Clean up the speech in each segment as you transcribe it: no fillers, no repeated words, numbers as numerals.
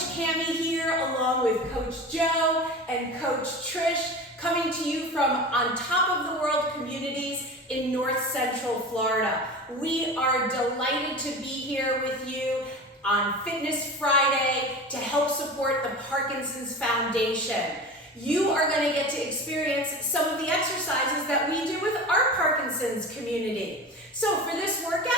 Coach Cammy here, along with Coach Joe and Coach Trish, coming to you from on top of the world communities in North Central Florida. We are delighted to be here with you on Fitness Friday to help support the Parkinson's Foundation. You are going to get to experience some of the exercises that we do with our Parkinson's community. So for this workout,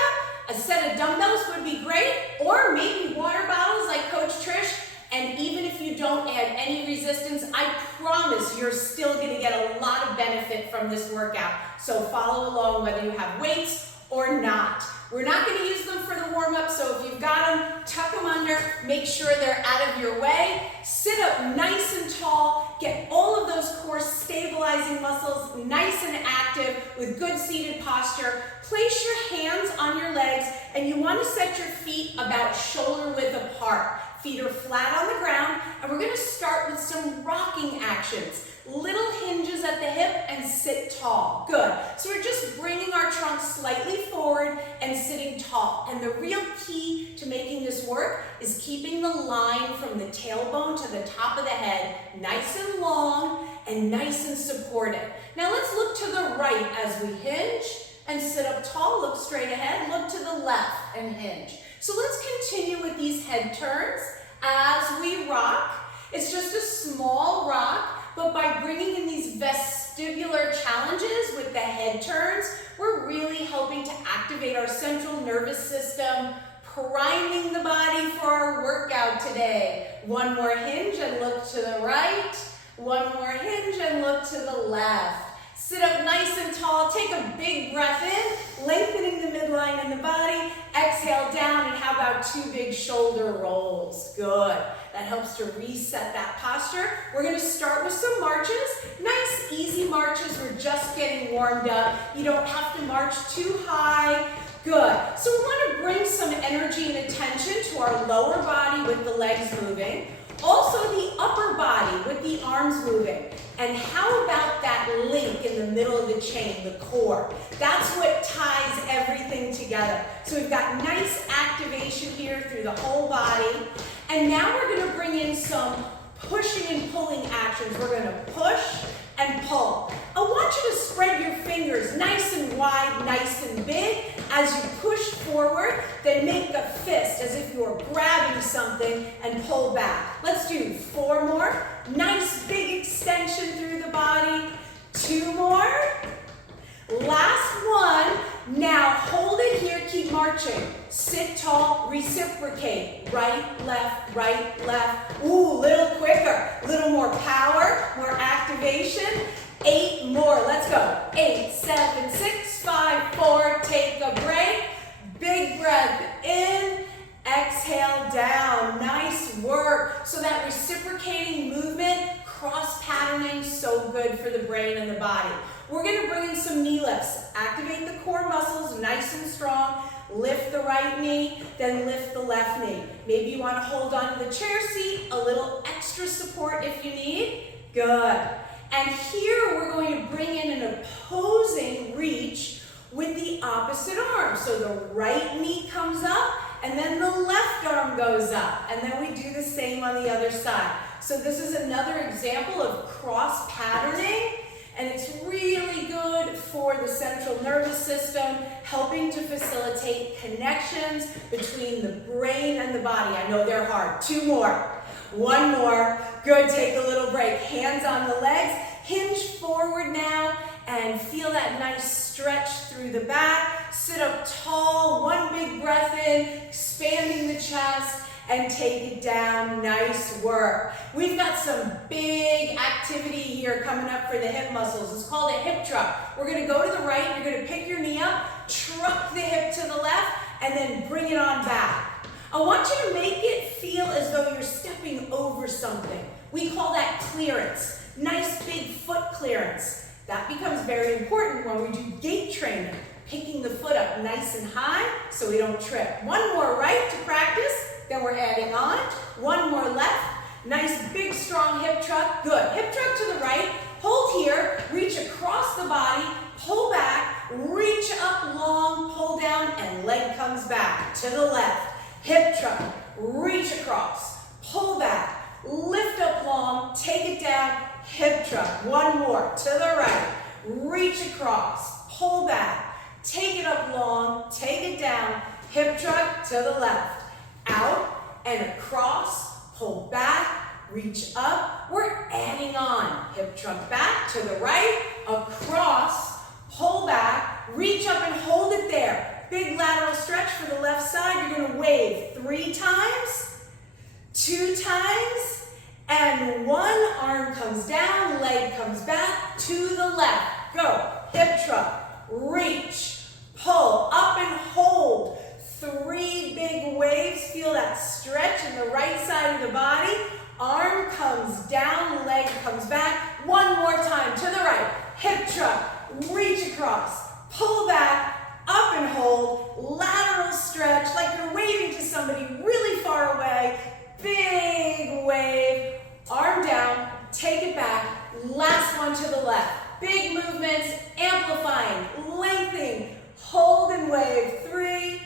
a set of dumbbells would be great, or maybe water bottles like Coach Trish. And even if you don't add any resistance, I promise you're still going to get a lot of benefit from this workout. So follow along whether you have weights or not. We're not going to use them for the warm-up, so if you've got them, tuck them under, make sure they're out of your way. Sit up nice and tall, get all of those core stabilizing muscles nice and active with good seated posture. Place your hands on your legs, and you want to set your feet about shoulder width apart. Feet are flat on the ground, and we're going to start with some rocking actions. Little hinges at the hip and sit tall. Good. So we're just bringing our trunk slightly forward and sitting tall. And the real key to making this work is keeping the line from the tailbone to the top of the head nice and long and nice and supported. Now let's look to the right as we hinge and sit up tall. Look straight ahead. Look to the left and hinge. So let's continue with these head turns as we rock. It's just a small rock. But by bringing in these vestibular challenges with the head turns, we're really helping to activate our central nervous system, priming the body for our workout today. One more hinge and look to the right. One more hinge and look to the left. Sit up nice and tall. Take a big breath in, lengthening the midline in the body. Exhale down, and how about 2 big shoulder rolls? Good. That helps to reset that posture. We're going to start with some marches. Nice, easy marches. We're just getting warmed up. You don't have to march too high. Good. So we want to bring some energy and attention to our lower body with the legs moving. Also the upper body with the arms moving. And how about that link in the middle of the chain, the core? That's what ties everything together. So we've got nice activation here through the whole body. And now we're going to bring in some pushing and pulling actions. We're going to push and pull. I want you to spread your fingers nice and wide, nice and big. As you push forward, then make a fist as if you're grabbing something and pull back. Let's do 4 more. Nice big extension through the body. 2 more. Last one. Now hold it here, keep marching. Sit tall, reciprocate. Right, left, right, left. Ooh, little quicker. Little more power, more activation. 8 more, let's go. 8, 7, 6, 5, 4, take a break. Big breath in, exhale down. Nice work. So that reciprocating movement, cross-patterning, so good for the brain and the body. We're going to bring in some knee lifts. Activate the core muscles nice and strong. Lift the right knee, then lift the left knee. Maybe you want to hold on to the chair seat, a little extra support if you need. Good. And here we're going to bring in an opposing reach with the opposite arm. So the right knee comes up, and then the left arm goes up. And then we do the same on the other side. So this is another example of cross-patterning. And it's really good for the central nervous system, helping to facilitate connections between the brain and the body. I know they're hard. 2 more. 1 more. Good. Take a little break. Hands on the legs. Hinge forward now and feel that nice stretch through the back. Sit up tall. 1 big breath in, expanding the chest. And take it down. Nice work. We've got some big activity here coming up for the hip muscles. It's called a hip truck. We're going to go to the right. You're going to pick your knee up, truck the hip to the left, and then bring it on back. I want you to make it feel as though you're stepping over something. We call that clearance. Nice big foot clearance. That becomes very important when we do gait training. Picking the foot up nice and high so we don't trip. 1 more right to practice. Then we're adding on. 1 more left. Nice big strong hip truck. Good. Hip truck to the right. Hold here. Reach across the body. Pull back. Reach up long. Pull down. And leg comes back. To the left. Hip truck. Reach across. pull back, lift up long, take it down, hip truck. One more, to the right, reach across, pull back, take it up long, take it down, hip truck to the left, out and across, pull back, reach up. We're adding on, hip truck back to the right, across, pull back, reach up and hold it there. Big lateral stretch for the left side. You're going to wave 3 times, 2 times, and 1. Arm comes down, leg comes back to the left. Go, hip truck, reach, pull, up and hold. 3 big waves. Feel that stretch in the right side of the body. Arm comes down, leg comes back. 1 more time to the right. Hip truck, reach across, pull back, up and hold. Lateral stretch like you're waving to somebody really far away. Big wave. Arm down, take it back. Last one to the left. Big movements, amplifying, lengthening. Hold and wave. 3,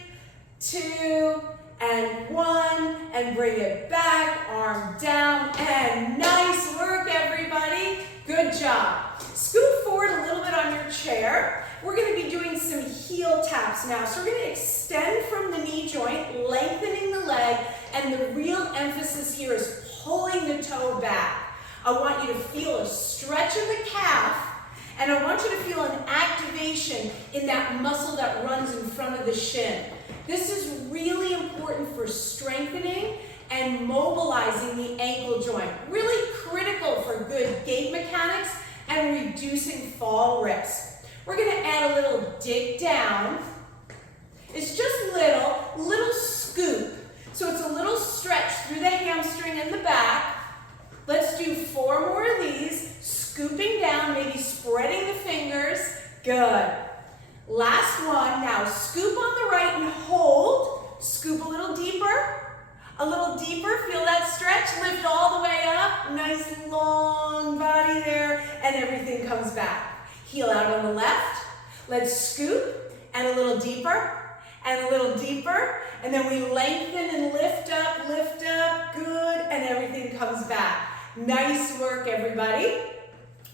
2, and 1, and bring it back, arm down, and nice work, everybody. Good job. Scoot forward a little bit on your chair. We're going to be doing some heel taps now. So we're going to extend from the knee joint, lengthening the leg, and the real emphasis here is pulling the toe back. I want you to feel a stretch in the calf, and I want you to feel an activation in that muscle that runs in front of the shin. This is really important for strengthening and mobilizing the ankle joint. Really critical for good gait mechanics and reducing fall risk. We're going to add a little dig down. It's just little scoop. So it's a little stretch through the hamstring and the back. Let's do 4 more of these. Scooping down, maybe spreading the fingers. Good. Last one. Now scoop on the right and hold. Scoop a little deeper. A little deeper. Feel that stretch. Lift all the way up. Nice long body there. And everything comes back. Heel out on the left. Let's scoop and a little deeper. And a little deeper. And then we lengthen and lift up. Good. And everything comes back. Nice work, everybody.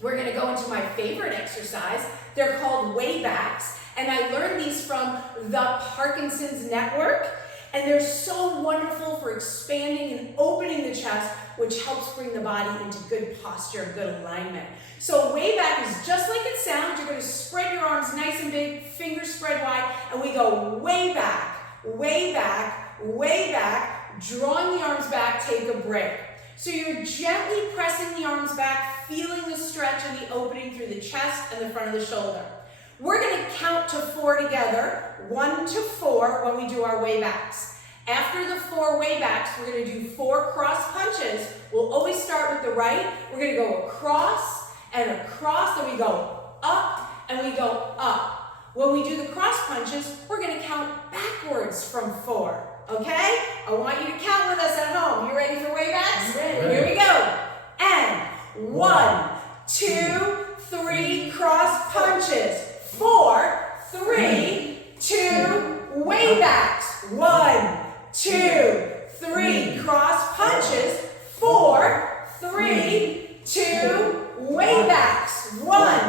We're going to go into my favorite exercise. They're called waybacks. And I learned these from the Parkinson's Network. And they're so wonderful for expanding and opening the chest, which helps bring the body into good posture, good alignment. So wayback is just like it sounds. You're going to spread your arms nice and big, fingers spread wide, and we go way back, way back, way back, drawing the arms back, take a break. So you're gently pressing the arms back, feeling the stretch and the opening through the chest and the front of the shoulder. We're going to count to 4 together, 1 to 4 when we do our waybacks. After the 4 waybacks, we're going to do 4 cross punches. We'll always start with the right. We're going to go across and across, then we go up and we go up. When we do the cross punches, we're going to count backwards from 4. Okay? I want you to count with us at home. You ready for waybacks? Ready. Here we go. And 1, 2, 3, cross punches. 4, 3, 2, waybacks. 1, 2, 3, cross punches. 4, 3, 2, waybacks. 1,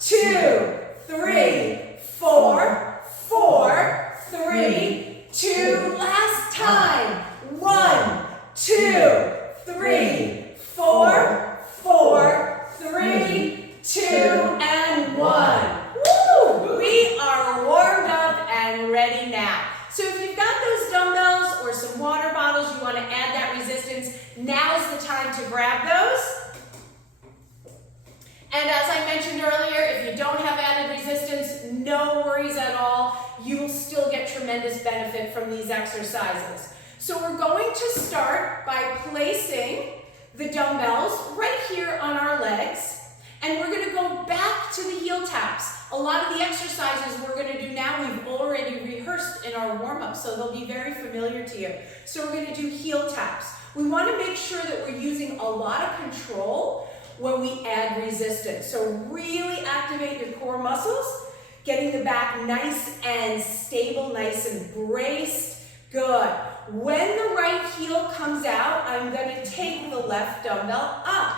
2, 3, 4, 4, 3, 2, last time. 1, 2, 3, 4, 4, 3, 2, and 1. Woo! We are warmed up and ready now. So if you've got those dumbbells or some water bottles, you want to add that resistance, now's the time to grab those. And as I mentioned earlier, if you don't have added resistance, no worries at all. You will still get tremendous benefit from these exercises. So we're going to start by placing the dumbbells right here on our legs. And we're going to go back to the heel taps. A lot of the exercises we're going to do now, we've already rehearsed in our warm-up, so they'll be very familiar to you. So we're going to do heel taps. We want to make sure that we're using a lot of control when we add resistance. So really activate your core muscles, getting the back nice and stable, nice and braced. Good. When the right heel comes comes out, I'm going to take the left dumbbell up.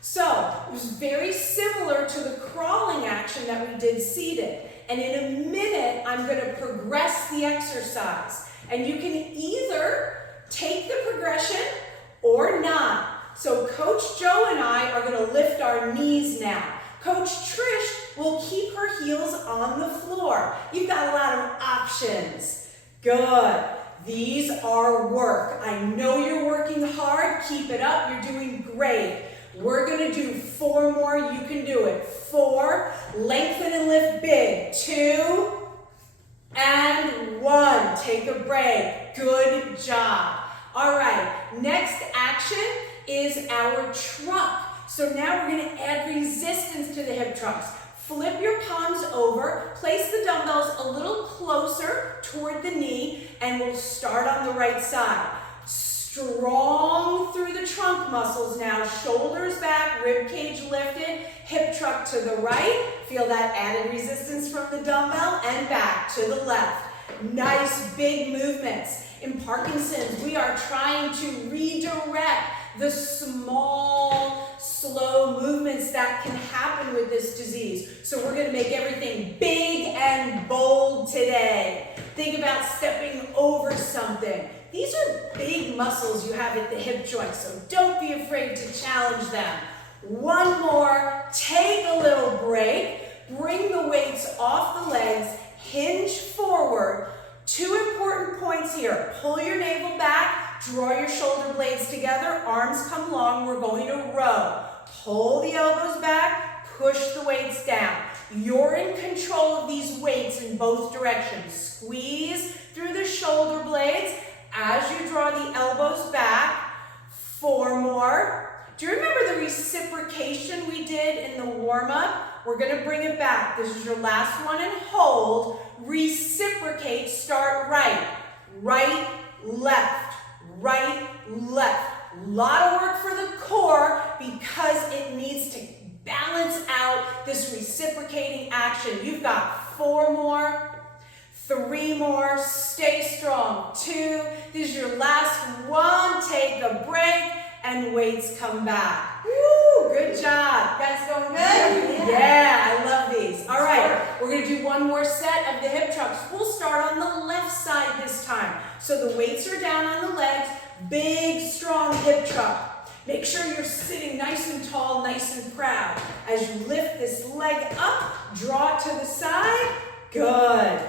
So it was very similar to the crawling action that we did seated. And in a minute, I'm going to progress the exercise. And you can either take the progression or not. So Coach Joe and I are going to lift our knees now. Coach Trish will keep her heels on the floor. You've got a lot of options. Good. These are work. I know you're working hard. Keep it up. You're doing great. We're going to do 4 more. You can do it. 4. Lengthen and lift big. 2 and 1. Take a break. Good job. All right. Next action is our truck. So now we're going to add resistance to the hip trucks. Flip your palms over, place the dumbbells a little closer toward the knee, and we'll start on the right side. Strong through the trunk muscles now, shoulders back, rib cage lifted, hip truck to the right. Feel that added resistance from the dumbbell, and back to the left. Nice big movements. In Parkinson's, we are trying to redirect the small, slow movements that can happen with this disease. So we're going to make everything big and bold today. Think about stepping over something. These are big muscles you have at the hip joint, so don't be afraid to challenge them. 1 more, take a little break, bring the weights off the legs, hinge forward. 2 important points here. Pull your navel back, draw your shoulder blades together, arms come long, we're going to row. Pull the elbows back, push the weights down. You're in control of these weights in both directions. Squeeze through the shoulder blades as you draw the elbows back. 4 more. Do you remember the reciprocation we did in the warm-up? We're going to bring it back. This is your last one, and hold. Reciprocate, start right. Right, left, right, left. A lot of work for the core because it needs to balance out this reciprocating action. You've got 4 more, 3 more, stay strong. 2, this is your last one, take a break, and weights come back. Woo, good job. You guys going good? Yeah, I love these. All right, we're going to do 1 more set of the hip trucks. We'll start on the left side this time. So the weights are down on the legs, big, strong hip truck. Make sure you're sitting nice and tall, nice and proud. As you lift this leg up, draw it to the side. Good.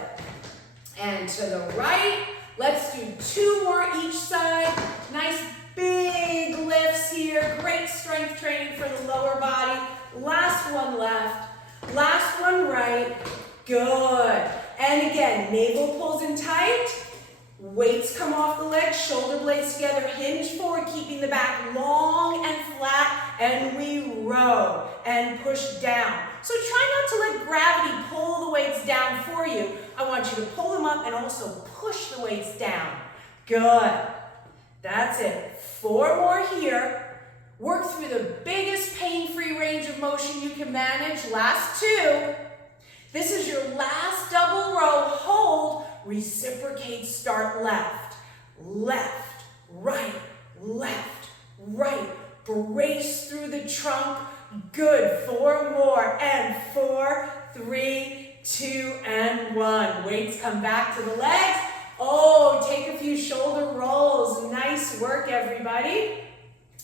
And to the right. Let's do 2 more each side. Nice big lifts here. Great strength training for the lower body. Last one left. Last one right. Good. And again, navel pulls in tight. Weights come off the legs, shoulder blades together, hinge forward, keeping the back long and flat, and we row and push down. So try not to let gravity pull the weights down for you. I want you to pull them up and also push the weights down. Good. That's it. 4 more here. Work through the biggest pain-free range of motion you can manage. Last 2. This is your last double row. Hold. Reciprocate, start left, left, right, left, right. Brace through the trunk. Good. 4 more. And 4, 3, 2, and 1. Weights come back to the legs. Oh, take a few shoulder rolls. Nice work, everybody.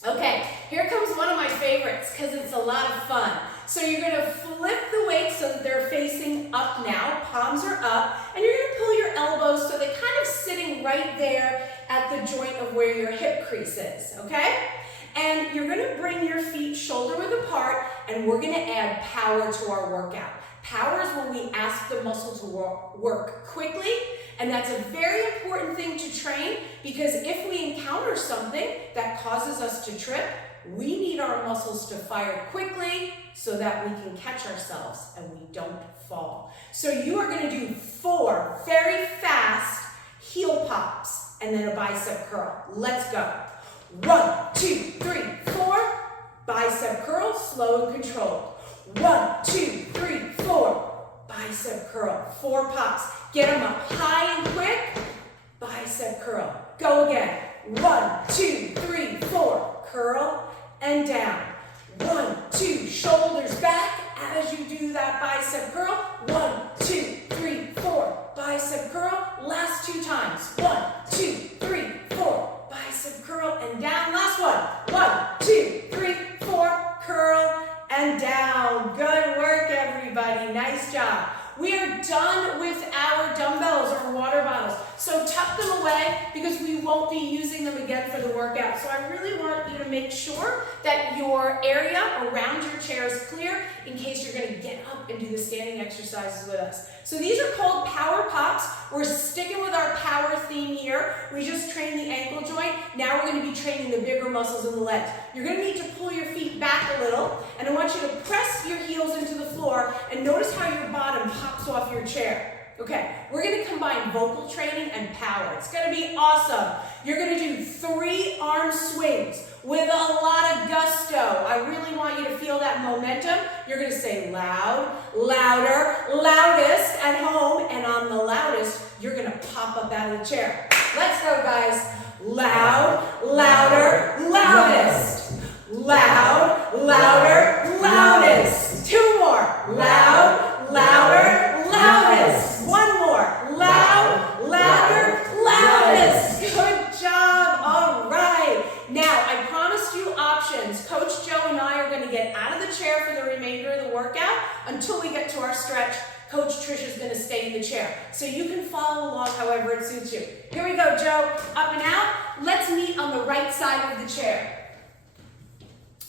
Okay, here comes one of my favorites because it's a lot of fun. So you're going to flip the weights so that they're facing up now. Palms are up. And you're going to pull your elbows so they're kind of sitting right there at the joint of where your hip crease is, okay? And you're going to bring your feet shoulder width apart, and we're going to add power to our workout. Power is when we ask the muscle to work quickly, and that's a very important thing to train because if we encounter something that causes us to trip, we need our muscles to fire quickly so that we can catch ourselves and we don't fall. So you are going to do 4 very fast heel pops and then a bicep curl. Let's go. 1, 2, 3, 4. Bicep curl, slow and controlled. 1, 2, 3, 4. Bicep curl. 4 pops. Get them up high and quick. Bicep curl. Go again. 1, 2, 3, 4. Curl and down. 1, 2, shoulders back as you do that bicep curl. 1, 2, 3, 4. Bicep curl. Last 2 times. 1, 2, 3, 4. Bicep curl and down. Last one. 1, 2, 3, 4. Curl and down. Good work, everybody. Nice job. We are done with our dumbbells or water bottles. So tuck them away because we won't be using them again for the workout. So I really want you to make sure that your area around your chair is clear in case you're going to get up and do the standing exercises with us. So these are called power pops. We're sticking with our power theme here. We just trained the ankle joint. Now we're going to be training the bigger muscles in the legs. You're going to need to pull your feet back a little, and I want you to press your heels into the floor and notice how your bottom pops off your chair. Okay, we're going to combine vocal training and power. It's going to be awesome. You're going to do 3 arm swings with a lot of gusto. I really want you to feel that momentum. You're going to say loud, louder, loudest at home, and on the loudest, you're going to pop up out of the chair. Let's go, guys. Loud, louder, loudest. Loud, louder, loudest. 2 more. Loud, louder, loudest. 1 more. Loud, louder, loudest. Good job. All right. Now, I promised you options. Coach Joe and I are going to get out of the chair for the remainder of the workout until we get to our stretch. Coach Trish is going to stay in the chair. So you can follow along however it suits you. Here we go, Joe. Up and out. Let's meet on the right side of the chair.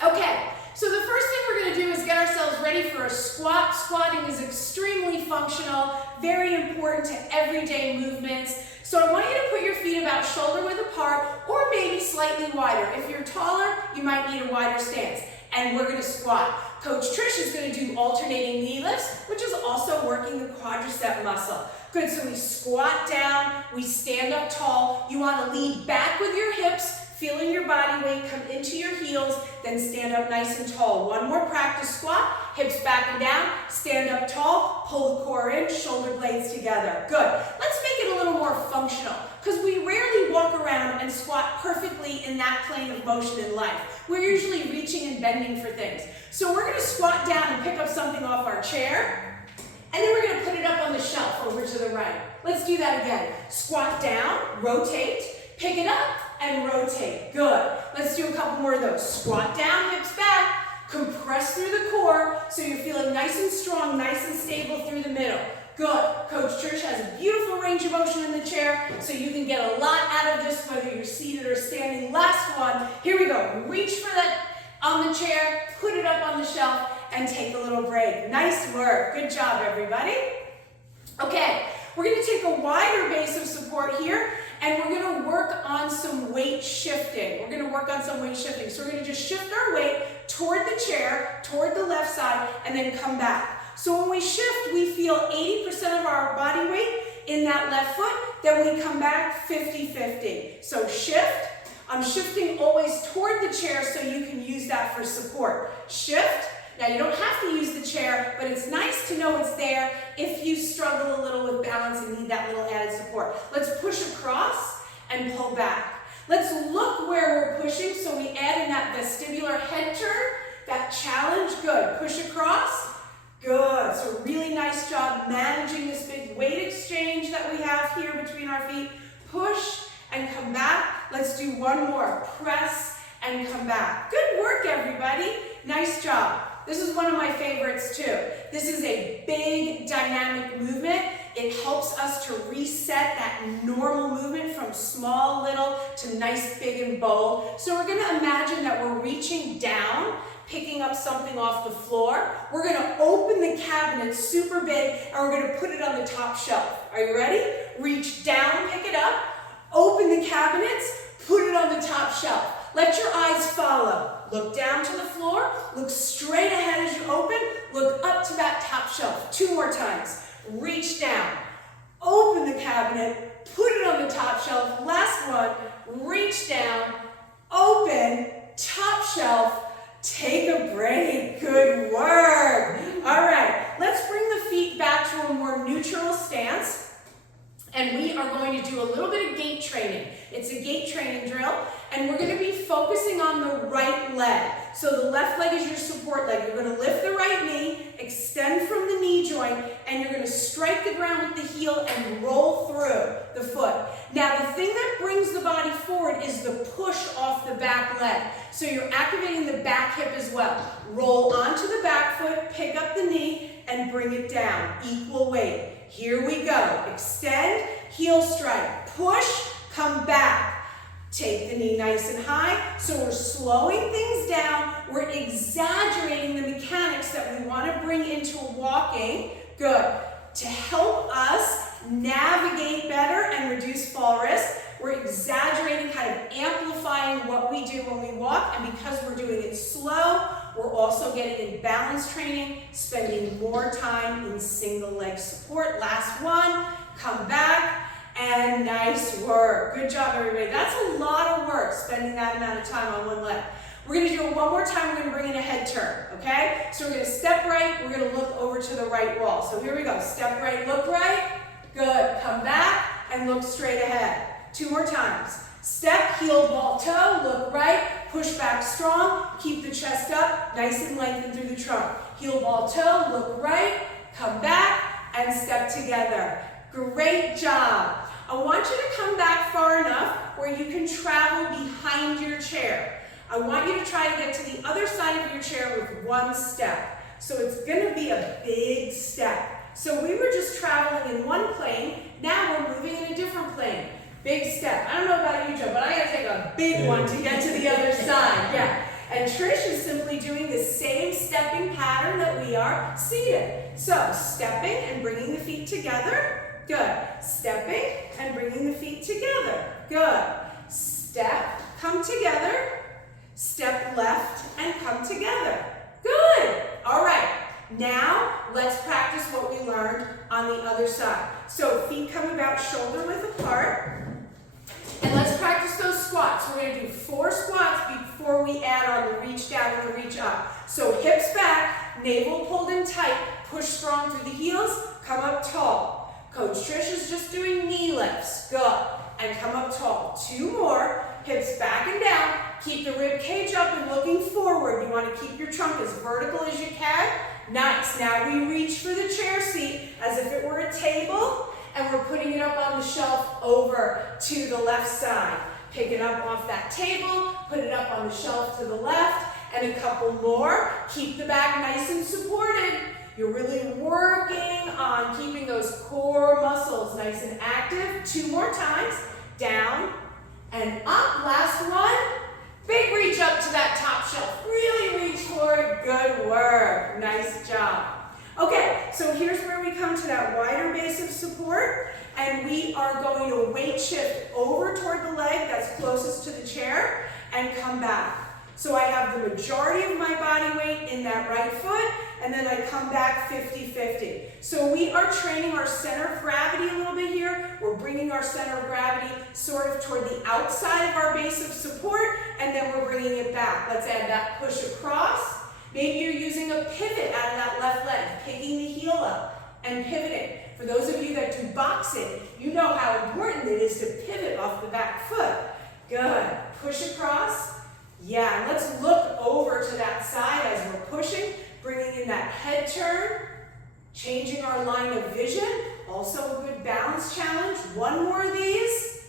Okay, so the first thing we're going to do is get ourselves ready for a squat. Squatting is extremely functional, very important to everyday movements. So I want you to put your feet about shoulder width apart or maybe slightly wider. If you're taller, you might need a wider stance. And we're going to squat. Coach Trish is going to do alternating knee lifts, which is also working the quadricep muscle. Good, so we squat down, we stand up tall. You want to lean back with your hips, feeling your body weight come into your heels, then stand up nice and tall. One more practice squat, hips back and down, stand up tall, pull the core in, shoulder blades together. Good. Let's make it a little more functional because we rarely walk around and squat perfectly in that plane of motion in life. We're usually reaching and bending for things. So we're going to squat down and pick up something off our chair, and then we're going to put it up on the shelf over to the right. Let's do that again. Squat down, rotate, pick it up, and rotate. Good. Let's do a couple more of those. Squat down, hips back, compress through the core so you're feeling nice and strong, nice and stable through the middle. Good. Coach Trish has a beautiful range of motion in the chair, so you can get a lot out of this whether you're seated or standing. Last one. Here we go. Reach for that on the chair, put it up on the shelf, and take a little break. Nice work. Good job, everybody. Okay, we're going to take a wider base of support here, and we're going to work on some weight shifting. So we're going to just shift our weight toward the chair, toward the left side, and then come back. So when we shift, we feel 80% of our body weight in that left foot, then we come back 50-50. So shift. I'm shifting always toward the chair so you can use that for support. Shift. Now you don't have to use the chair, but it's nice to know it's there if you struggle a little with balance and need that little added support. Let's push across and pull back. Let's look where we're pushing, so we add in that vestibular head turn, that challenge. Good. Push across. Good. So really nice job managing this big weight exchange that we have here between our feet. Push and come back. Let's do one more. Press and come back. Good work, everybody. Nice job. This is one of my favorites too. This is a big dynamic movement. It helps us to reset that normal movement from small, little to nice, big, and bold. So we're gonna imagine that we're reaching down, picking up something off the floor. We're gonna open the cabinet super big, and we're gonna put it on the top shelf. Are you ready? Reach down, pick it up, open the cabinets, put it on the top shelf. Let your eyes follow. Look down to the floor, look straight ahead as you open, look up to that top shelf. 2 more times. Reach down, open the cabinet, put it on the top shelf. Last one, reach down, open, top shelf, take a break. Good work. All right, let's bring the feet back to a more neutral stance. And we are going to do a little bit of gait training. It's a gait training drill, and we're gonna be focusing on the right leg. So the left leg is your support leg. You're gonna lift the right knee, extend from the knee joint, and you're gonna strike the ground with the heel and roll through the foot. Now the thing that brings the body forward is the push off the back leg. So you're activating the back hip as well. Roll onto the back foot, pick up the knee, and bring it down. Equal weight. Here we go. Extend, heel strike, push, come back. Take the knee nice and high. So we're slowing things down. We're exaggerating the mechanics that we want to bring into walking. Good. To help us navigate better and reduce fall risk, we're exaggerating, kind of amplifying what we do when we walk. And because we're doing it slow, we're also getting in balance training, spending more time in single leg support. Last one, come back. And nice work. Good job, everybody. That's a lot of work, spending that amount of time on one leg. We're going to do it one more time. We're going to bring in a head turn, okay? So we're going to step right. We're going to look over to the right wall. So here we go. Step right, look right. Good. Come back and look straight ahead. 2 more times. Step, heel, ball, toe, look right. Push back strong. Keep the chest up. Nice and lengthened through the trunk. Heel, ball, toe, look right. Come back and step together. Great job. I want you to come back far enough where you can travel behind your chair. I want you to try to get to the other side of your chair with 1 step. So it's going to be a big step. So we were just traveling in one plane. Now we're moving in a different plane. Big step. I don't know about you, Joe, but I got to take a big one to get to the other side. Yeah. And Trish is simply doing the same stepping pattern that we are seated. So stepping and bringing the feet together. Good. Stepping and bringing the feet together. Good. Step, come together. Step left and come together. Good. All right. Now, let's practice what we learned on the other side. So, feet come about shoulder width apart. And let's practice those squats. We're going to do 4 squats before we add on the reach down and the reach up. So, hips back, navel pulled in tight, push strong through the heels, come up tall. Coach Trish is just doing knee lifts. Good. And come up tall. 2 more. Hips back and down. Keep the rib cage up and looking forward. You want to keep your trunk as vertical as you can. Nice. Now we reach for the chair seat as if it were a table. And we're putting it up on the shelf over to the left side. Pick it up off that table. Put it up on the shelf to the left. And a couple more. Keep the back nice and supported. You're really working on keeping those core muscles nice and active. 2 more times. Down and up. Last one. Big reach up to that top shelf. Really reach for it. Good work. Nice job. Okay, so here's where we come to that wider base of support. And we are going to weight shift over toward the leg that's closest to the chair and come back. So I have the majority of my body weight in that right foot, and then I come back 50-50. So we are training our center of gravity a little bit here. We're bringing our center of gravity sort of toward the outside of our base of support, and then we're bringing it back. Let's add that push across. Maybe you're using a pivot out of that left leg, picking the heel up and pivoting. For those of you that do boxing, you know how important it is to pivot off the back foot. Good. Push across. Yeah, and let's look over to that side as we're pushing, bringing in that head turn, changing our line of vision. Also a good balance challenge. 1 more of these.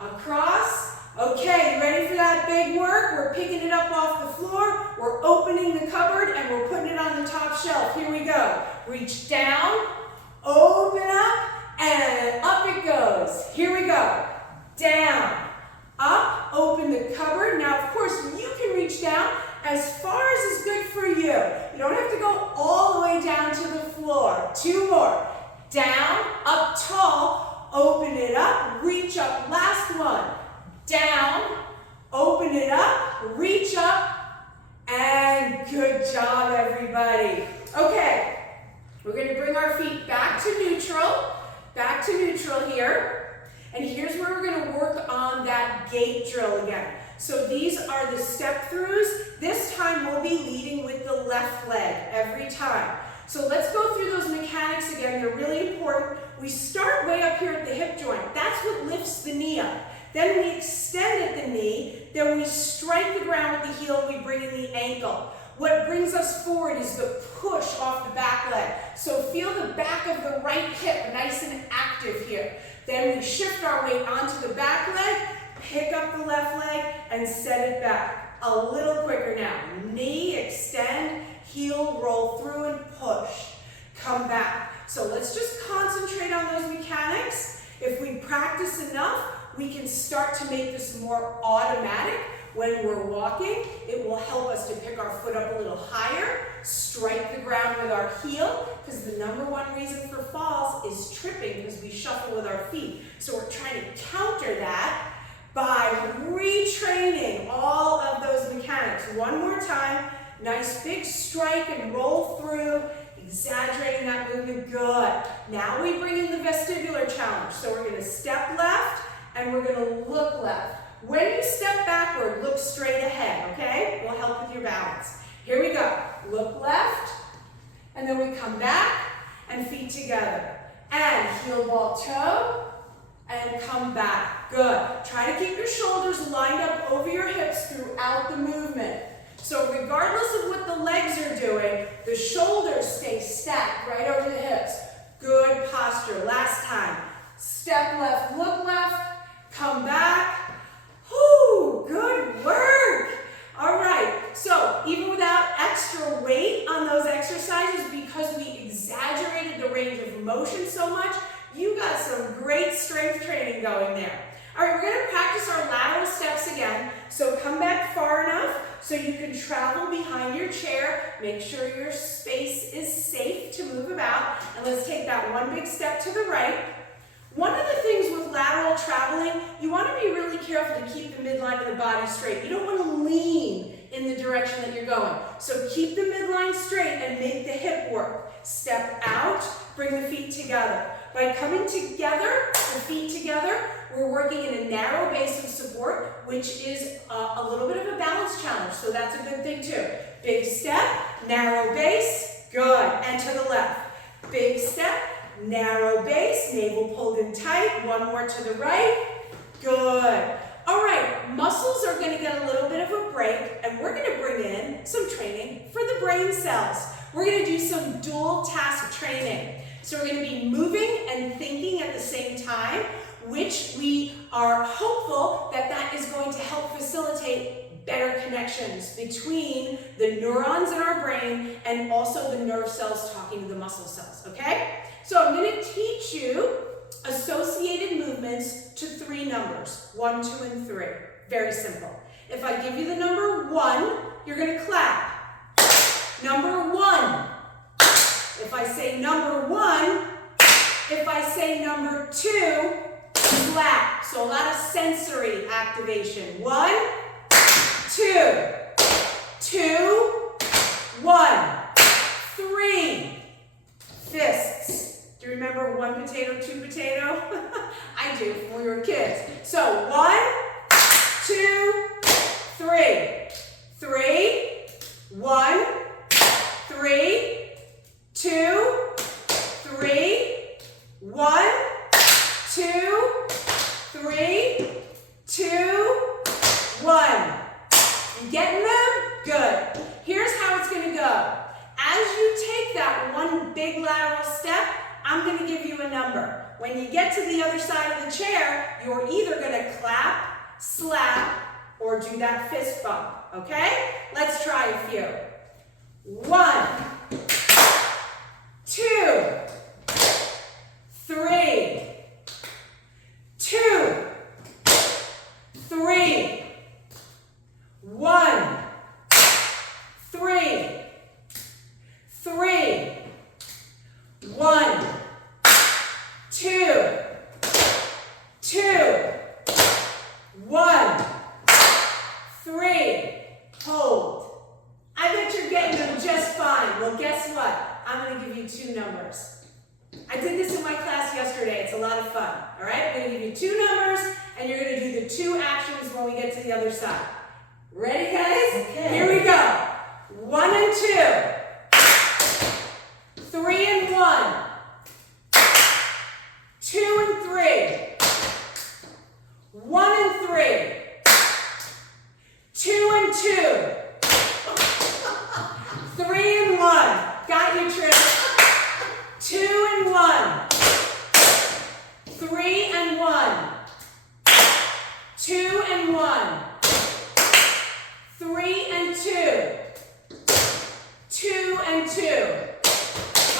Across. Okay, you ready for that big work? We're picking it up off the floor. We're opening the cupboard and we're putting it on the top shelf. Here we go. Reach down, open up, and up it goes. Here we go. Down. Up, open the cupboard. Now, of course, you can reach down as far as is good for you. You don't have to go all the way down to the floor. 2 more. Down, up tall, open it up, reach up. Last one. Down, open it up, reach up, and good job, everybody. Okay, we're going to bring our feet back to neutral here. And here's where we're going to work on that gait drill again. So these are the step throughs. This time we'll be leading with the left leg every time. So let's go through those mechanics again. They're really important. We start way up here at the hip joint. That's what lifts the knee up. Then we extend at the knee, then we strike the ground with the heel, and we bring in the ankle. What brings us forward is the push off the back leg. So feel the back of the right hip nice and active here. Then we shift our weight onto the back leg, pick up the left leg, and set it back. A little quicker now. Knee, extend, heel, roll through, and push. Come back. So let's just concentrate on those mechanics. If we practice enough, we can start to make this more automatic. When we're walking, it will help us to pick our foot up a little higher, strike the ground with our heel, because the #1 reason for falls is tripping because we shuffle with our feet. So we're trying to counter that by retraining all of those mechanics. One more time, nice big strike and roll through, exaggerating that movement, good. Now we bring in the vestibular challenge. So we're gonna step left and we're gonna look left. When you step backward, look straight ahead, okay? Will help with your balance. Here we go. Look left, and then we come back, and feet together. And heel ball toe, and come back. Good. Try to keep your shoulders lined up over your hips throughout the movement. So regardless of what the legs are doing, the shoulders stay stacked right over the hips. Good posture. Last time. Step left, look left, come back. Whew, good work. All right, so even without extra weight on those exercises, because we exaggerated the range of motion so much, you got some great strength training going there. All right, we're gonna practice our lateral steps again. So come back far enough so you can travel behind your chair. Make sure your space is safe to move about. And let's take that one big step to the right. One of the things with lateral traveling, you want to be really careful to keep the midline of the body straight. You don't want to lean in the direction that you're going. So keep the midline straight and make the hip work. Step out, bring the feet together. By coming together, the feet together, we're working in a narrow base of support, which is a little bit of a balance challenge. So that's a good thing too. Big step, narrow base, good. And to the left. Big step, narrow base, navel pulled in tight, one more to the right, good. All right, muscles are gonna get a little bit of a break and we're gonna bring in some training for the brain cells. We're gonna do some dual task training. So we're gonna be moving and thinking at the same time, which we are hopeful that that is going to help facilitate better connections between the neurons in our brain and also the nerve cells talking to the muscle cells, okay? So I'm going to teach you associated movements to 3 numbers, 1, 2, and 3. Very simple. If I give you the number 1, you're going to clap. Number 1. If I say number 1, if I say number 2, clap. So a lot of sensory activation. 1, 2, 2, 1, 3. Fists. Do you remember 1 potato, 2 potato? I do when we were kids. So 1, 2, 3. 3, 1, 3, 2, 3, 1, 2, 3, 2, 1. You getting them? Good. Here's how it's going to go. As you take that one big lateral step, I'm going to give you a number. When you get to the other side of the chair, you're either going to clap, slap, or do that fist bump, okay? Let's try a few. 1, 2, 3, 2, 3, 1, 3, 3, 1, 2, 2, 1, 3, hold. I bet you're getting them just fine. Well, guess what? I'm going to give you 2 numbers. I did this in my class yesterday. It's a lot of fun. All right? I'm going to give you 2 numbers, and you're going to do the 2 actions when we get to the other side. Ready, guys? Okay. Here we go. 1 and 2. 3 and 1. 2 and 3. 1 and 3. 2 and 2. 3 and 1. Got you, Trish. 2 and 1. 3 and 1. 2 and 1. 3 and 2. 2 and 2.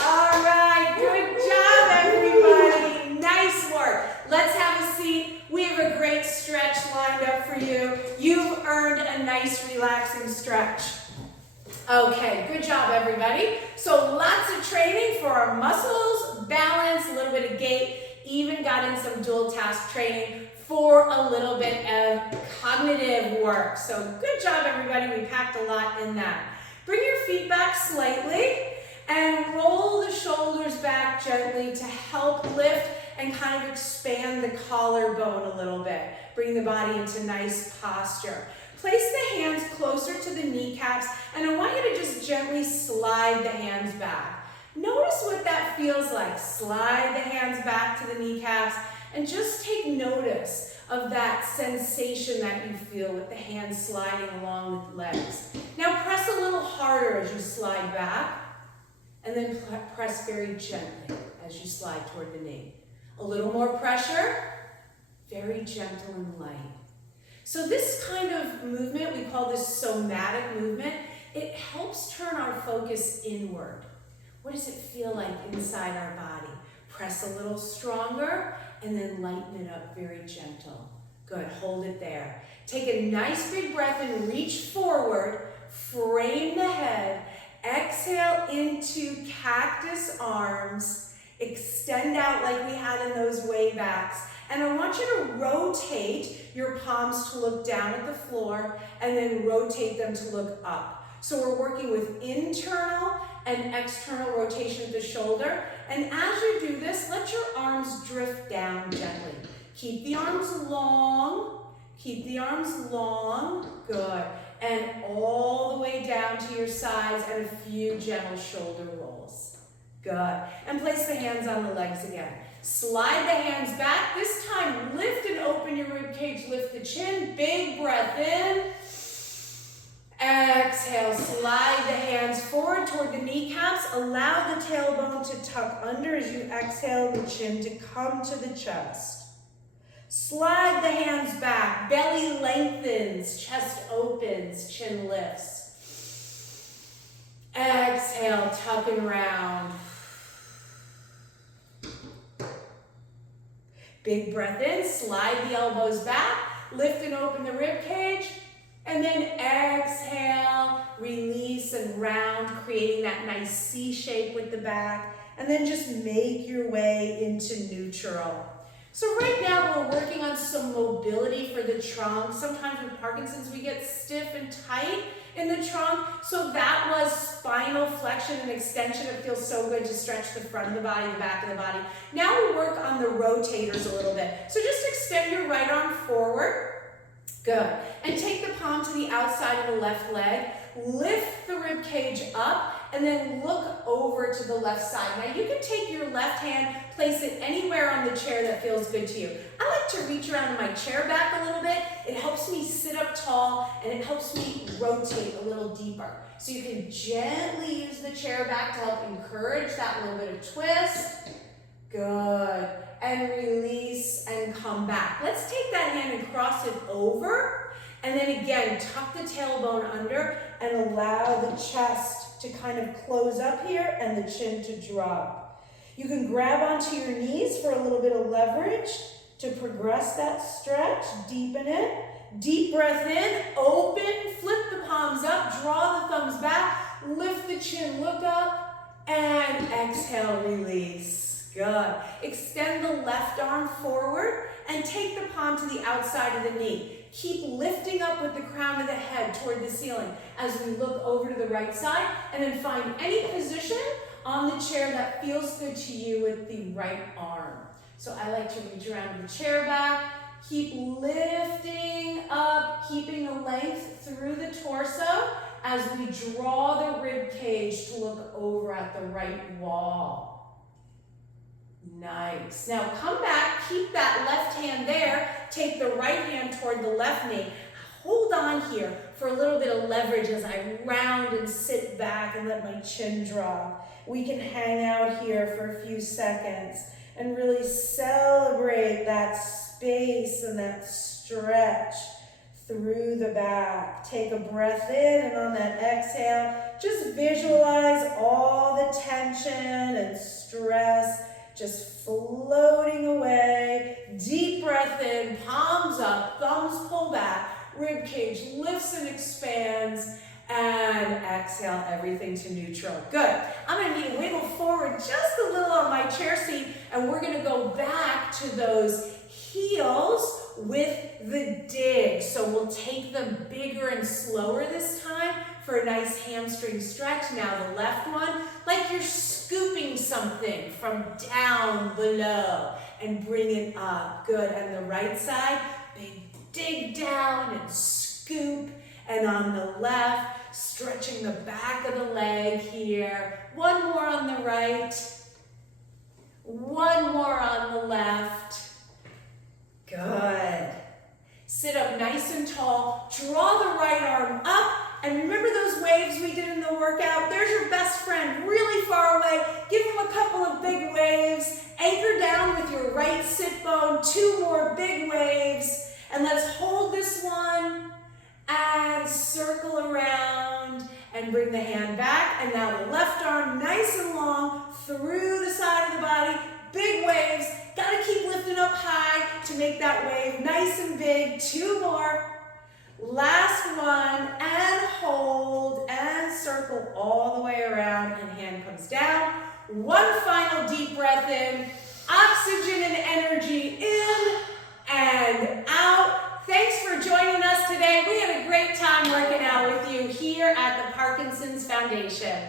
All right, good job, everybody. Nice work. Let's have a seat. We have a great stretch lined up for you. You've earned a nice, relaxing stretch. Okay, good job, everybody. So lots of training for our muscles, balance, a little bit of gait, even got in some dual task training for a little bit of cognitive work. So good job, everybody. We packed a lot in that. Bring your feet back slightly and roll the shoulders back gently to help lift and kind of expand the collarbone a little bit. Bring the body into nice posture. Place the hands closer to the kneecaps, and I want you to just gently slide the hands back. Notice what that feels like. Slide the hands back to the kneecaps, and just take notice of that sensation that you feel with the hands sliding along the legs. Now press a little harder as you slide back, and then press very gently as you slide toward the knee. A little more pressure, very gentle and light. So this kind of movement, we call this somatic movement, it helps turn our focus inward. What does it feel like inside our body? Press a little stronger and then lighten it up, very gentle. Good, hold it there. Take a nice big breath and reach forward, frame the head, exhale into cactus arms, extend out like we had in those way backs. And I want you to rotate your palms to look down at the floor and then rotate them to look up. So we're working with internal and external rotation of the shoulder. And as you do this, let your arms drift down gently. Keep the arms long. Keep the arms long. Good. And all the way down to your sides and a few gentle shoulder rolls. Good. And place the hands on the legs again. Slide the hands back. This time, lift and open your rib cage. Lift the chin. Big breath in. Exhale. Slide the hands forward toward the kneecaps. Allow the tailbone to tuck under as you exhale the chin to come to the chest. Slide the hands back. Belly lengthens. Chest opens. Chin lifts. Exhale. Tuck and round. Big breath in, slide the elbows back, lift and open the rib cage, and then exhale, release and round, creating that nice C shape with the back, and then just make your way into neutral. So right now we're working on some mobility for the trunk. Sometimes with Parkinson's we get stiff and tight in the trunk. So that was spinal flexion and extension. It feels so good to stretch the front of the body, the back of the body. Now we work on the rotators a little bit. So just extend your right arm forward. Good. And take the palm to the outside of the left leg. Lift the rib cage up and then look over to the left side. Now you can take your left hand, place it anywhere on the chair that feels good to you. I like to reach around in my chair back a little bit. It helps me sit up tall and it helps me rotate a little deeper. So you can gently use the chair back to help encourage that little bit of twist. Good. And release and come back. Let's take that hand and cross it over. And then again, tuck the tailbone under and allow the chest to kind of close up here and the chin to drop. You can grab onto your knees for a little bit of leverage to progress that stretch, deepen it. Deep breath in, open, flip the palms up, draw the thumbs back, lift the chin, look up, and exhale, release. Good. Extend the left arm forward and take the palm to the outside of the knee. Keep lifting up with the crown of the head toward the ceiling as we look over to the right side, and then find any position on the chair that feels good to you with the right arm. So I like to reach around the chair back, keep lifting up, keeping the length through the torso as we draw the rib cage to look over at the right wall. Nice. Now come back, keep that left hand there, take the right hand toward the left knee. Hold on here for a little bit of leverage as I round and sit back and let my chin drop. We can hang out here for a few seconds and really celebrate that space and that stretch through the back. Take a breath in, and on that exhale, just visualize all the tension and stress just floating away. Deep breath in, palms up, thumbs pull back, rib cage lifts and expands, and exhale everything to neutral. Good. I'm going to need to wiggle forward just a little on my chair seat, and we're going to go back to those heels with the dig. So we'll take them bigger and slower this time for a nice hamstring stretch. Now the left one, like you're scooping something from down below and bring it up. Good. And the right side, big dig down and scoop. And on the left, stretching the back of the leg here. One more on the right. One more on the left. Good. Sit up nice and tall. Draw the right arm up. And remember those waves we did in the workout? There's your best friend really far away. Give him a couple of big waves. Anchor down with your right sit bone. 2 more big waves. And let's hold this one and circle around and bring the hand back. And now the left arm nice and long through the side of the body. Big waves. Gotta keep lifting up high to make that wave nice and big. 2 more. Last one, and hold, and circle all the way around, and hand comes down. One final deep breath in. Oxygen and energy in and out. Thanks for joining us today. We had a great time working out with you here at the Parkinson's Foundation.